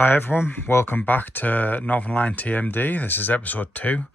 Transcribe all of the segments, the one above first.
Hi everyone, welcome back to Northern Line TMD. This is episode 2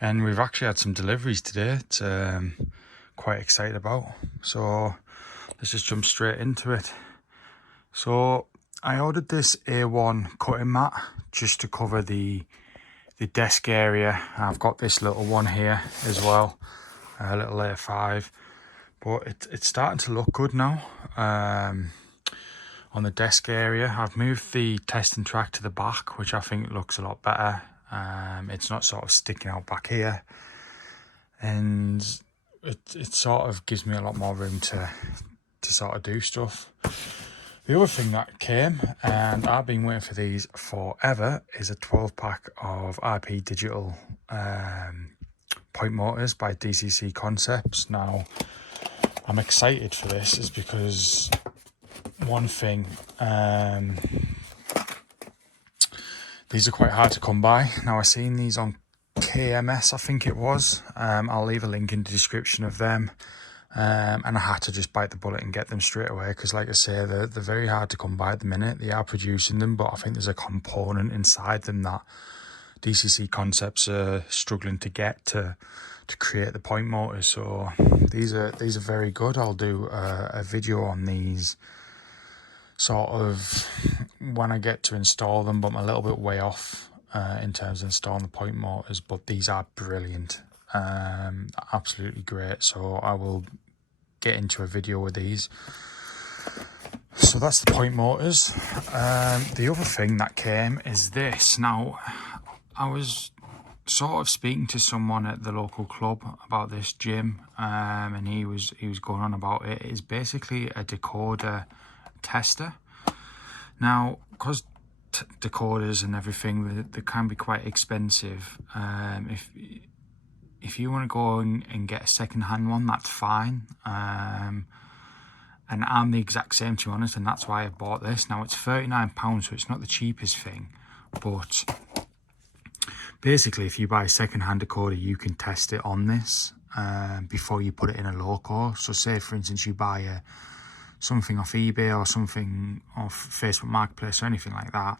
and we've actually had some deliveries today. It's quite excited about. So let's just jump straight into it. So I ordered this A1 cutting mat just to cover the desk area. I've got this little one here as well, a little A5, but it's starting to look good now. On the desk area, I've moved the testing track to the back, which I think looks a lot better. It's not sort of sticking out back here, and it sort of gives me a lot more room to sort of do stuff. The other thing that came, and I've been waiting for these forever, is a 12-pack of IP digital point motors by DCC Concepts. Now, I'm excited for this is because one thing, these are quite hard to come by. Now I've seen these on KMS, I think it was. I'll leave a link in the description of them. And I had to just bite the bullet and get them straight away because, like I say, they're very hard to come by at the minute. They are producing them, but I think there's a component inside them that DCC Concepts are struggling to get to create the point motors. So these are very good. I'll do a video on these sort of when I get to install them, but I'm a little bit way off in terms of installing the point motors, but these are brilliant, absolutely great. So I will get into a video with these. So that's the point motors. The other thing that came is this. Now I was sort of speaking to someone at the local club about this, Jim, and he was going on about it. It's basically a decoder tester. Now, because decoders and everything, they can be quite expensive. If you want to go and get a second-hand one, that's fine. And I'm the exact same, to be honest, and that's why I bought this. Now, it's £39, so it's not the cheapest thing, but basically, if you buy a second-hand decoder, you can test it on this before you put it in a loco. So say, for instance, you buy something off eBay or something off Facebook Marketplace or anything like that,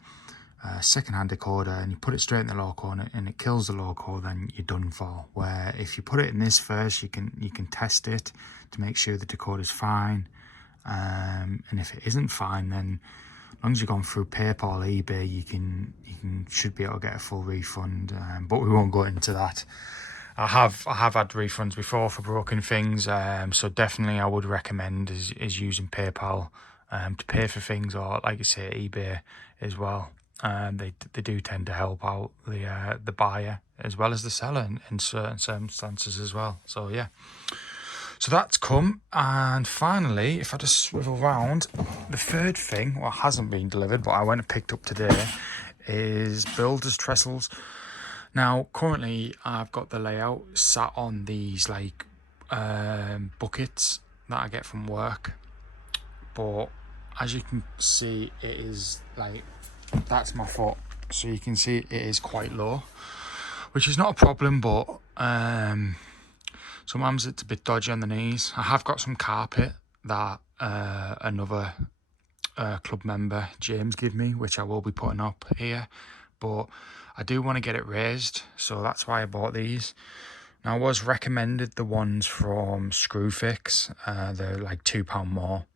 second-hand decoder, and you put it straight in the loco and it kills the loco, then you're done for. Where if you put it in this first, you can test it to make sure the decoder's fine, and if it isn't fine, then as long as you've gone through PayPal or eBay, you should be able to get a full refund. But we won't go into that. I have had refunds before for broken things, so definitely I would recommend is using PayPal to pay for things, or like you say, eBay as well. They do tend to help out the buyer as well as the seller in certain circumstances as well. So yeah, so that's come. And finally, if I just swivel round, the third thing, well, hasn't been delivered, but I went and picked up today, is builder's trestles. Now, currently, I've got the layout sat on these like buckets that I get from work, but as you can see, it is like, that's my foot, so you can see it is quite low, which is not a problem, but sometimes it's a bit dodgy on the knees. I have got some carpet that another club member, James, gave me, which I will be putting up here, but I do want to get it raised, so that's why I bought these. Now, I was recommended the ones from Screwfix. They're like £2 more,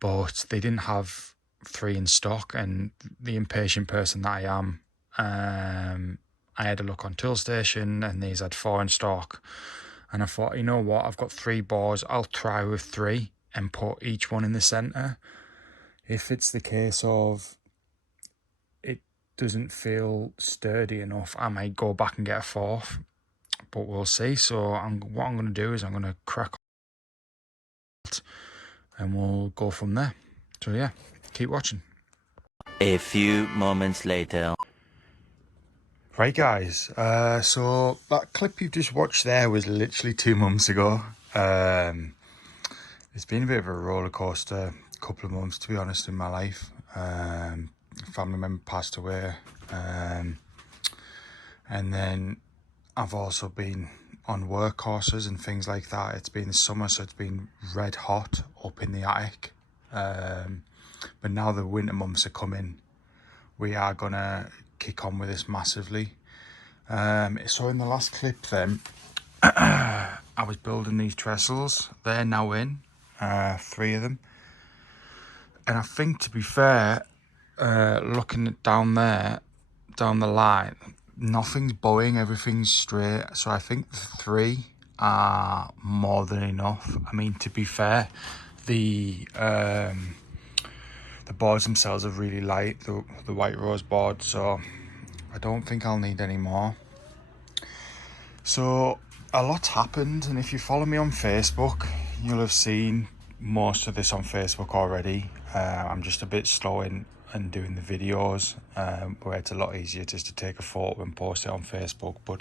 but they didn't have 3 in stock, and the impatient person that I am, I had a look on Toolstation and these had 4 in stock, and I thought, you know what, I've got 3 bars, I'll try with 3 and put each one in the centre. If it's the case of doesn't feel sturdy enough, I might go back and get a 4th, but we'll see. So what I'm going to do is I'm going to crack on and we'll go from there. So yeah, keep watching. A few moments later. Right guys, so that clip you've just watched there was literally 2 months ago. It's been a bit of a roller coaster couple of months, to be honest, in my life. A family member passed away, and then I've also been on work courses and things like that. It's been the summer, so it's been red hot up in the attic, but now the winter months are coming, we are gonna kick on with this massively. So in the last clip then, I was building these trestles. They're now in, 3 of them. And I think, to be fair, looking down there, down the line, nothing's bowing, everything's straight. So I think the 3 are more than enough. I mean, to be fair, the boards themselves are really light, the white rose board, so I don't think I'll need any more. So a lot's happened, and if you follow me on Facebook, you'll have seen most of this on Facebook already. I'm just a bit slow in doing the videos, where it's a lot easier just to take a photo and post it on Facebook, but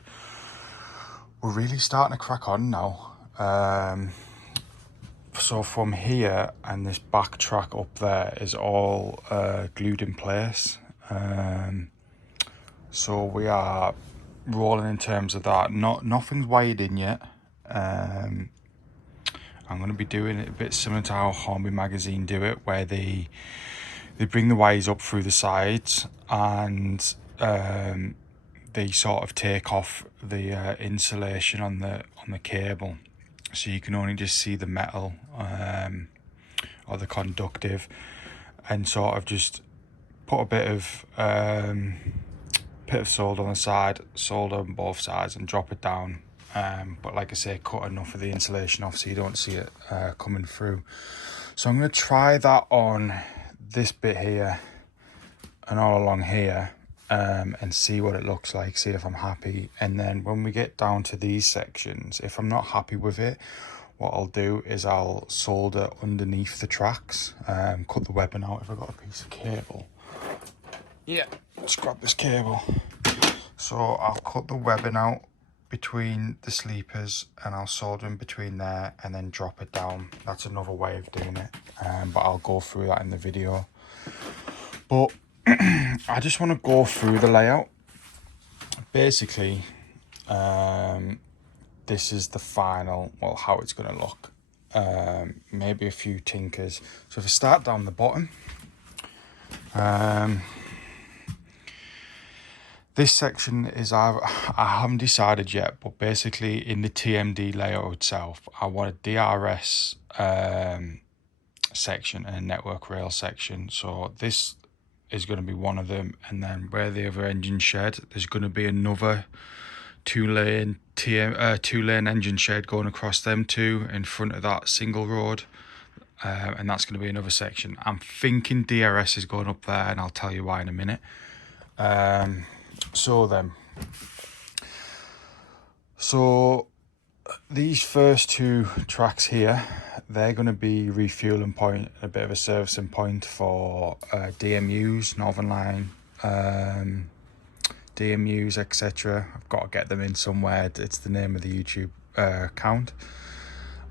we're really starting to crack on now. So from here and this back track up there is all glued in place. So we are rolling in terms of that. Nothing's wired in yet. I'm going to be doing it a bit similar to how Hornby Magazine do it, where they bring the wires up through the sides and they sort of take off the insulation on the cable, so you can only just see the metal or the conductive, and sort of just put a bit of solder on the side, solder on both sides, and drop it down. But like I say, cut enough of the insulation off so you don't see it coming through. So I'm going to try that on this bit here and all along here, and see what it looks like, see if I'm happy. And then when we get down to these sections, if I'm not happy with it, what I'll do is I'll solder underneath the tracks, cut the webbing out. If I've got a piece of cable, yeah, just grab this cable. So I'll cut the webbing out between the sleepers and I'll solder in between there and then drop it down. That's another way of doing it, but I'll go through that in the video. But I just want to go through the layout. Basically, this is the final, well, how it's going to look. Maybe a few tinkers. So if I start down the bottom, this section is, I haven't decided yet, but basically in the TMD layout itself, I want a DRS section and a network rail section. So this is going to be one of them, and then where the other engine shed, there's going to be another two-lane engine shed going across them two in front of that single road, and that's going to be another section. I'm thinking DRS is going up there, and I'll tell you why in a minute. So these first 2 tracks here, they're going to be refueling point, a bit of a servicing point for DMUs, Northern Line, DMUs, etc. I've got to get them in somewhere. It's the name of the YouTube account.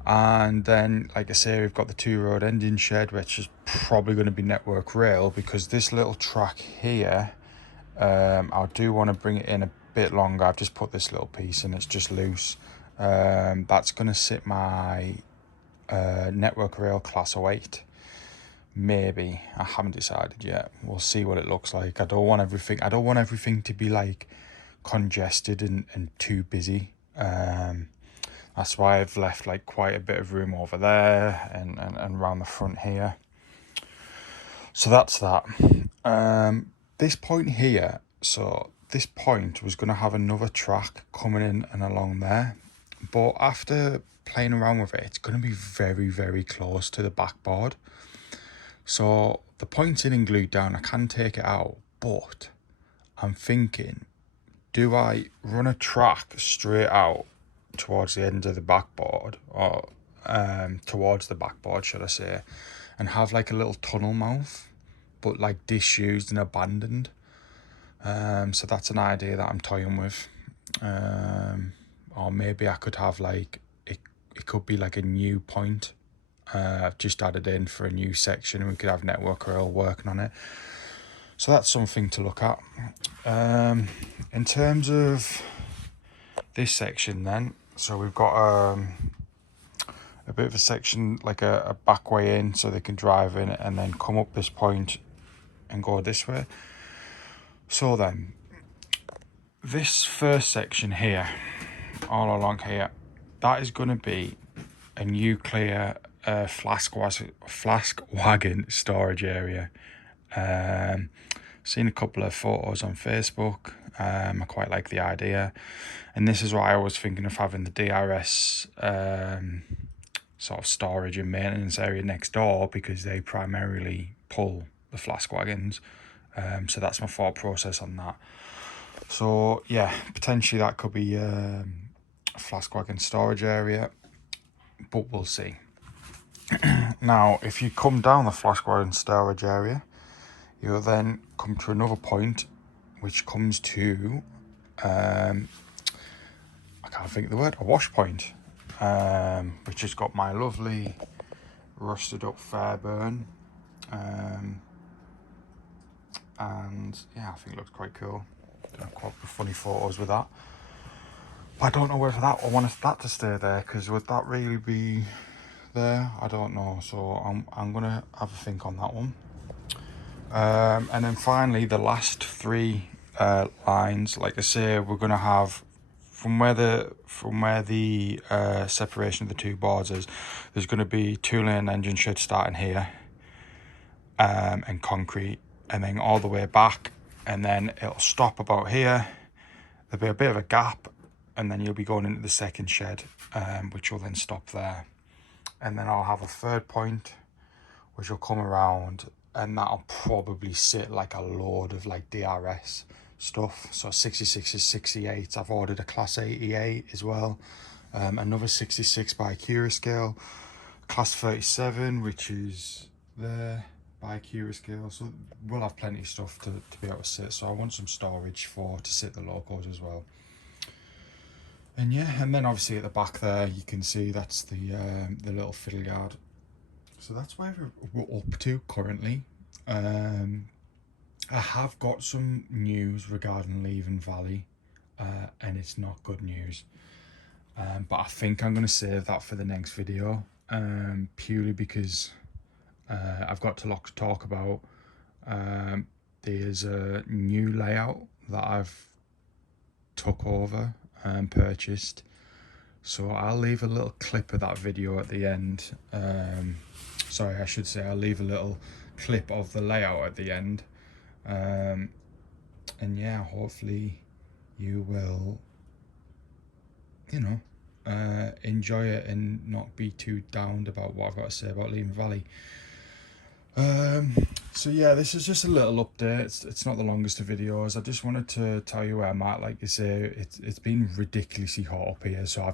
And then, like I say, we've got the 2-road engine shed, which is probably going to be network rail, because this little track here, I do want to bring it in a bit longer. I've just put this little piece in, it's just loose. That's going to sit my network rail class 08. Maybe, I haven't decided yet. We'll see what it looks like. I don't want everything to be like congested and too busy. That's why I've left like quite a bit of room over there and around the front here. So that's that. This point here, so this point was going to have another track coming in and along there, but after playing around with it, it's going to be very, very close to the backboard. So the point's in and glued down. I can take it out, but I'm thinking, do I run a track straight out towards the end of the backboard, or towards the backboard, should I say, and have like a little tunnel mouth, but like disused and abandoned? So that's an idea that I'm toying with. Or maybe I could have like, it could be like a new point, just added in for a new section, and we could have network rail working on it. So that's something to look at. In terms of this section then, so we've got a bit of a section, like a back way in, so they can drive in and then come up this point and go this way. So then, this first section here, all along here, that is going to be a nuclear flask wagon storage area. Seen a couple of photos on Facebook. I quite like the idea, and this is why I was thinking of having the DRS sort of storage and maintenance area next door, because they primarily pull the flask wagons. So that's my thought process on that. So yeah, potentially that could be a flask wagon storage area, but we'll see. Now, if you come down the flask wagon storage area, you'll then come to another point, which comes to, I can't think of the word, a wash point, which has got my lovely rusted up Fairburn, and yeah, I think it looks quite cool. Quite funny photos with that. But I don't know whether I want that to stay there, because would that really be there? I don't know. So I'm gonna have a think on that one. And then finally, the last three lines, like I say, we're gonna have from where the separation of the two boards is. There's gonna be 2-lane engine shed starting here, and concrete, and then all the way back, and then it'll stop about here. There'll be a bit of a gap, and then you'll be going into the second shed, which will then stop there. And then I'll have a third point, which will come around, and that'll probably sit like a load of like DRS stuff. So 66 is 68. I've ordered a class 88 as well. Another 66 by Curascale. Class 37, which is there by Curascale. So we'll have plenty of stuff to be able to sit. So I want some storage to sit the locos as well. And yeah, and then obviously at the back there, you can see that's the little fiddle yard. So that's where we're up to currently. I have got some news regarding Leven Valley, and it's not good news. But I think I'm going to save that for the next video, purely because I've got to talk about. There's a new layout that I've took over and purchased. So I'll leave a little clip of that video at the end. Sorry, I should say I'll leave a little clip of the layout at the end. And yeah, hopefully you will, enjoy it and not be too downed about what I've got to say about Leven Valley. So yeah, this is just a little update. It's not the longest of videos. I just wanted to tell you where I'm at. Like you say, it's been ridiculously hot up here, so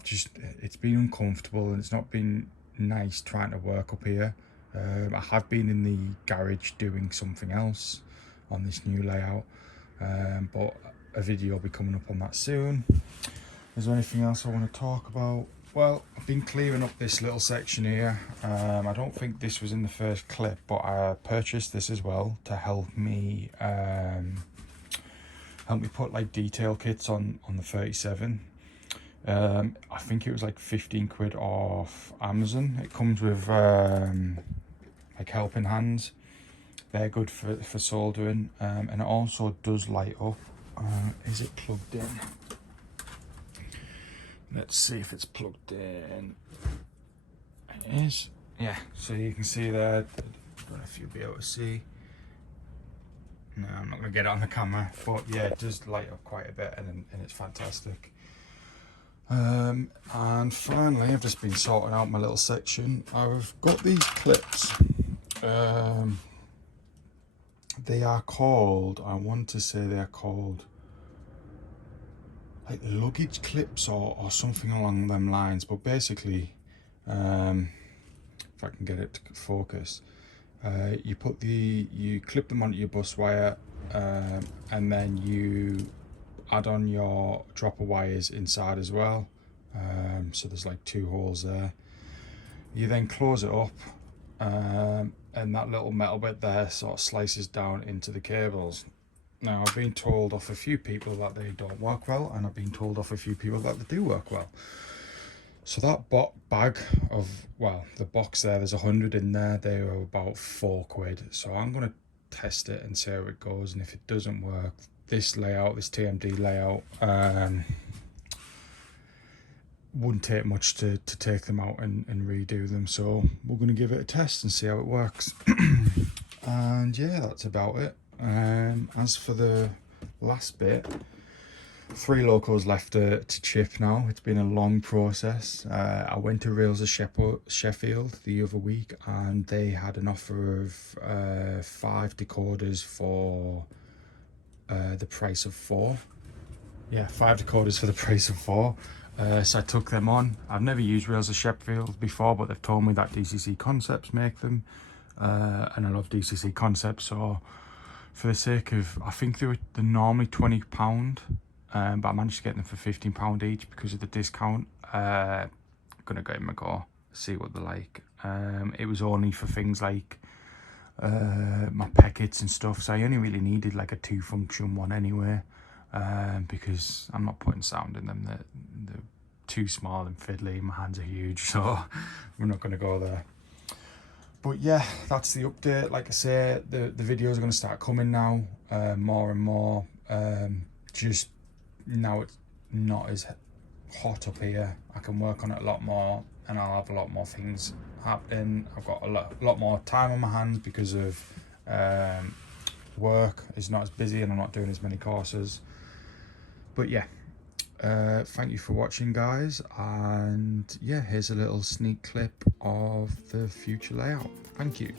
it's been uncomfortable, and it's not been nice trying to work up here. I have been in the garage doing something else on this new layout, but a video will be coming up on that soon. Is there anything else I want to talk about? Well, I've been clearing up this little section here. I don't think this was in the first clip, but I purchased this as well to help me put like detail kits on the 37. I think it was like 15 quid off Amazon. It comes with like helping hands. They're good for soldering, and it also does light up. Is it plugged in? Let's see if it's plugged in. It is. Yeah, so you can see there. I don't know if you'll be able to see. No, I'm not going to get it on the camera, but yeah, it does light up quite a bit, and it's fantastic. And finally, I've just been sorting out my little section. I've got these clips. They are called, I want to say they're called like luggage clips or something along them lines, but basically, if I can get it to focus, you clip them onto your bus wire, and then you add on your dropper wires inside as well. So there's like 2 holes there. You then close it up, and that little metal bit there sort of slices down into the cables. Now, I've been told off a few people that they don't work well, and I've been told off a few people that they do work well. So that bag of, well, the box there's 100 in there. They were about 4 quid. So I'm going to test it and see how it goes. And if it doesn't work, this TMD layout, wouldn't take much to take them out and redo them. So we're going to give it a test and see how it works. And yeah, that's about it. As for the last bit, 3 locos left to chip now. It's been a long process. I went to Rails of Sheffield the other week, and they had an offer of 5 decoders for the price of 4. Yeah, 5 decoders for the price of 4. So I took them on. I've never used Rails of Sheffield before, but they've told me that DCC Concepts make them, and I love DCC Concepts. So for the sake of, I think they're normally £20. But I managed to get them for £15 each because of the discount. I'm gonna give them a go, see what they're like. It was only for things like my packets and stuff, so I only really needed like a 2-function one anyway, because I'm not putting sound in them. They're too small and fiddly. My hands are huge, so we're not gonna go there. But yeah, that's the update. Like I say, the videos are gonna start coming now, more and more. Just now it's not as hot up here, I can work on it a lot more, and I'll have a lot more things happening. I've got a lot more time on my hands because of work is not as busy and I'm not doing as many courses. But yeah, thank you for watching, guys, and yeah, here's a little sneak clip of the future layout. Thank you.